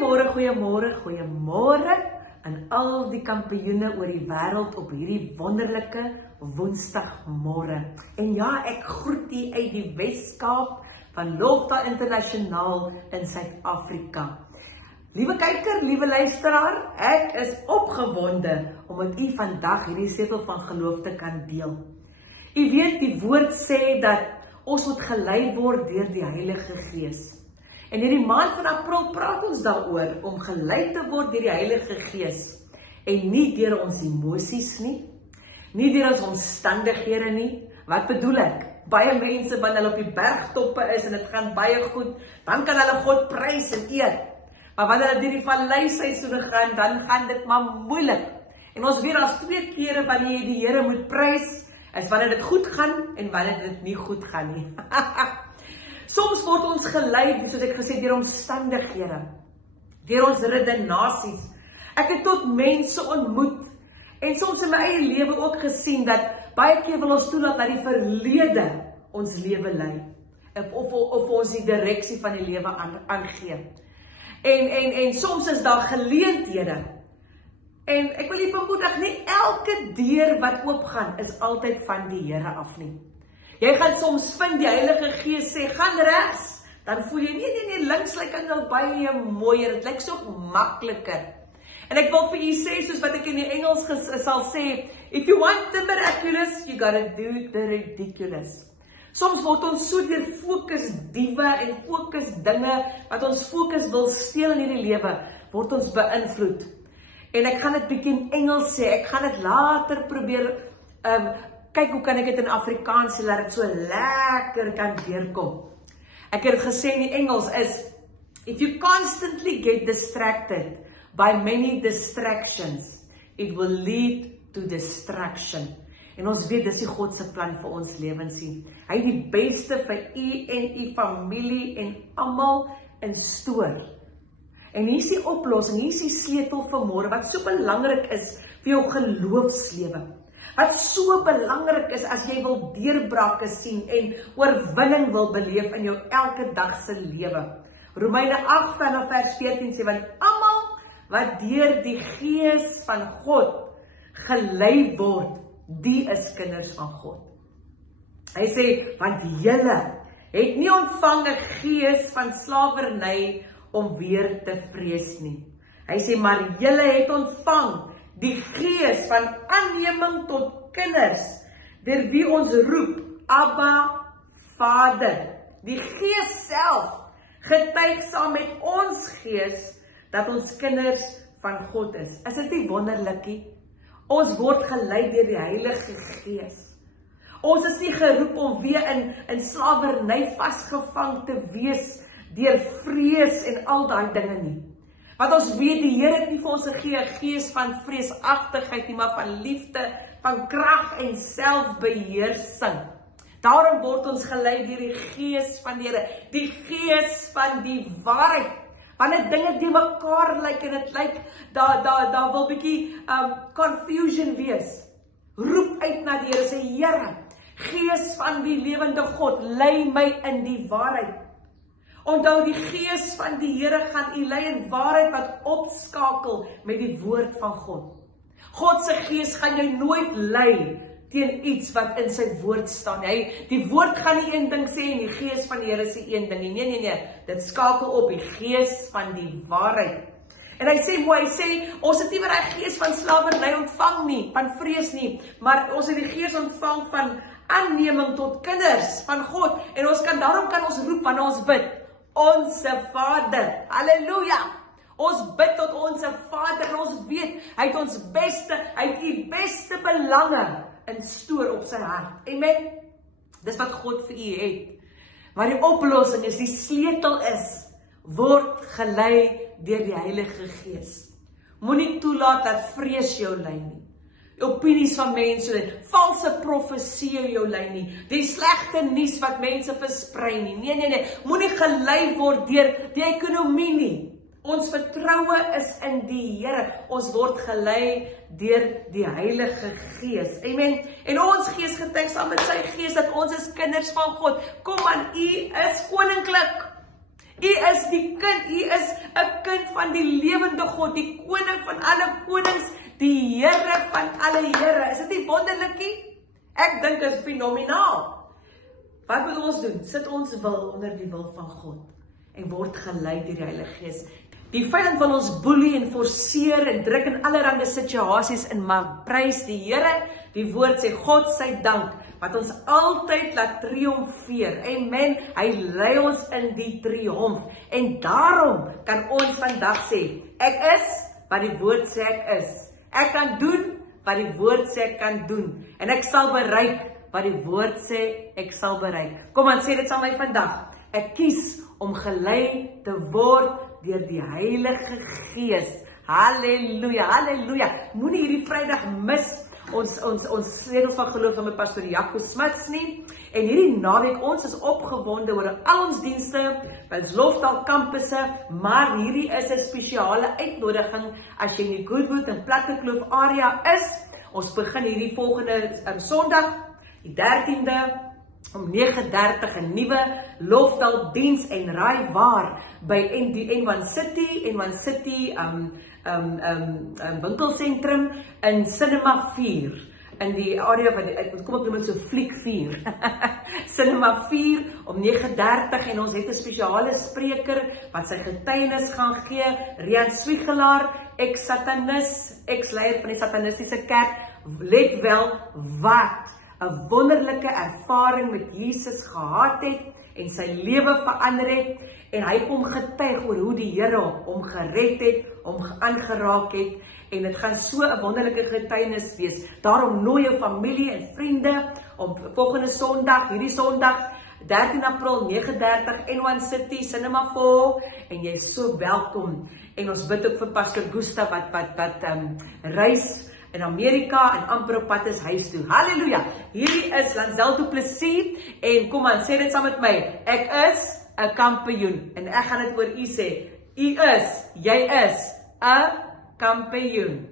Goeiemôre aan al die kampioene oor die wêreld op hierdie wonderlike Woensdagmôre. En ja, ek groet u uit die Weskaap van Lofta Internasionaal in Suid-Afrika. Liewe kyker, liewe luisteraar, ek is opgewonde om met u vandag hierdie sleutel van geloof te kan deel. U weet, die woord sê dat ons moet gelei word deur die Heilige Gees. En hierdie maand van April praat ons daaroor om gelei te word deur die Heilige Gees en nie deur ons emosies nie deur ons omstandighede nie. Wat bedoel ek? Baie mense wanneer hulle op die bergtoppe is en dit gaan baie goed, dan kan hulle God prys en eer. Maar wanneer hulle deur die valleiseisoene gaan, dan gaan dit maar moeilik. En ons weet daar's twee kere wanneer jy die Here moet prys, is wanneer dit goed gaan en wanneer dit nie goed gaan nie. Soms word ons gelei, soos ek gesê, deur omstandighede, deur ons redenasies. Ek het tot mense ontmoet, en soms in my eie lewe ook gesien, dat baie keer wil ons toelaat dat die verlede ons lewe lei, of ons die direksie van die lewe aangee. En soms is daar geleenthede, en ek wil jy bemoedig, nie elke deur wat oopgaan, is altyd van die Here af nie. Jy gaan soms vind die Heilige Gees sê, gaan regs, dan voel jy, nee, links lyk al baie mooier, dit lyk so makliker. En ek wil vir u sê, soos wat ek in die Engels sal sê, if you want the miraculous, you gotta do the ridiculous. Soms word ons so deur fokus diewe en fokus dinge, wat ons fokus wil steel in hierdie lewe, word ons beïnvloed. En ek gaan dit bietjie in Engels sê, ek gaan dit later probeer, kyk hoe kan ek dit in Afrikaans sê, laat dit so lekker kan deurkom. Ek het gesê in die Engels is, if you constantly get distracted by many distractions, it will lead to distraction. En ons weet, dis die God se plan vir ons lewens nie. Hy het die beste vir u en u familie en almal in stoor. En hier is die oplossing, hier is die sleutel vir môre, wat so belangrik is vir jou geloofslewe. Wat so belangrik is as jy wil deurbrake sien en oorwinning wil beleef in jou elke dag se lewe. Romeine 8 vanaf vers 14 sê, want almal wat deur die Gees van God gelei word, die is kinders van God. Hy sê, want julle het nie ontvang 'n gees van slawerny om weer te vrees nie. Hy sê, maar julle het ontvang die Gees van aanneming tot kinders, deur wie ons roep, Abba, Vader. Die Gees self getuig saam met ons gees, dat ons kinders van God is. Is dit nie wonderlikie? Ons word gelei deur die Heilige Gees. Ons is nie geroep om weer in slawerny vasgevang te wees, deur vrees en al daai dinge nie. Want ons weet, die Here het nie vir ons gegee 'n gees van vreesagtigheid nie, maar van liefde, van krag en selfbeheersing. Daarom word ons gelei deur die Gees van die Here, die Gees van die waarheid. Wanneer dinge die mekaar lyk en dit lyk, daar wil bietjie confusion wees. Roep uit na die Here, sê, Here, Gees van die lewende God, lei my in die waarheid. Onthou, die Gees van die Here gaan u lei in waarheid wat opskakel met die woord van God. God se Gees gaan jou nooit lei teen iets wat in sy woord staan. Die woord gaan nie een ding sê en die Gees van die Here sê een ding nie. Nee, dit skakel op die Gees van die waarheid. En hy sê mooi, hy sê, ons het nie meer die gees van slawerny ontvang nie, van vrees nie, maar ons het die Gees ontvang van aanneming tot kinders van God. En daarom kan ons roep wanneer ons bid, Onse Vader, halleluja, ons bid tot Onse Vader, en ons weet, hy het ons beste, hy het die beste belange in stoor op sy hart, amen, dis wat God vir u het, maar die oplossing is, die sleutel is, word gelei deur die Heilige Gees, moenie toelaat dat vrees jou lei nie, opinies van mense, valse profeseë jou lei nie, die slegte nuus wat mense versprei nie, nee, moenie gelei word deur die ekonomie nie, ons vertroue is in die Here, ons word gelei deur die Heilige Gees, amen, en ons gees getuig saam met sy gees, dat ons is kinders van God, kom aan, u is koninklik, u is die kind, u is 'n kind van die lewende God, die koning van alle konings, die Here van alle Here. Is dit nie wonderlik nie? Ek dink dit is fenomenaal. Wat moet ons doen? Sit ons wil onder die wil van God en word gelei deur die Heilige Gees. Die vyand wil ons boelie en forceer en druk in allerlei situasies in, maar prys die Here. Die woord sê, God sy dank, wat ons altyd laat triomfeer. Amen. Hy lei ons in die triomf. En daarom kan ons vandag sê, ek is wat die woord sê ek is. Ek kan doen wat die woord sê ek kan doen. En ek sal bereik wat die woord sê ek sal bereik. Kom aan, sê dit saam met my vandag. Ek kies om gelei te word deur die Heilige Gees. Halleluja, halleluja. Moenie hierdie Vrydag mis ons sleutels van geloof met Pastor Jaco Smuts nie. En hierdie naweek, ons is opgewonde oor al ons dienste by ons Lofdal kampusse, maar hierdie is 'n spesiale uitnodiging as jy in die Goodwood en Plattekloof area is. Ons begin hierdie volgende Sondag, die 13de, om 9:30 'n nuwe Lofdal diens en raai waar by N1 City winkelsentrum in Cinema 4 in die area van kom ek noem dit so Fliek 4 Cinema 4 om 9:30 en ons het 'n spesiale spreker wat sy getuienis gaan gee, Rian Swiegelaar, ex-leier van die satanistiese kerk. Let wel wat 'n wonderlike ervaring met Jesus gehad het en sy lewe verander het en hy kom getuig oor hoe die Here hom gered het, hom aangeraak het en dit gaan so 'n wonderlike getuienis wees. Daarom nooi jou familie en vriende om volgende Sondag, hierdie Sondag 13 April 9:30 N1 City Cinema 4 en jy is so welkom. En ons bid ook vir Pastor Gustav wat reis in Amerika en amper op pad is huis toe. Halleluja! Hierdie is Lansel Du Plessis en kom aan, sê dit saam met my. Ek is 'n kampioen en ek gaan dit oor u sê. U is, jy is 'n kampioen.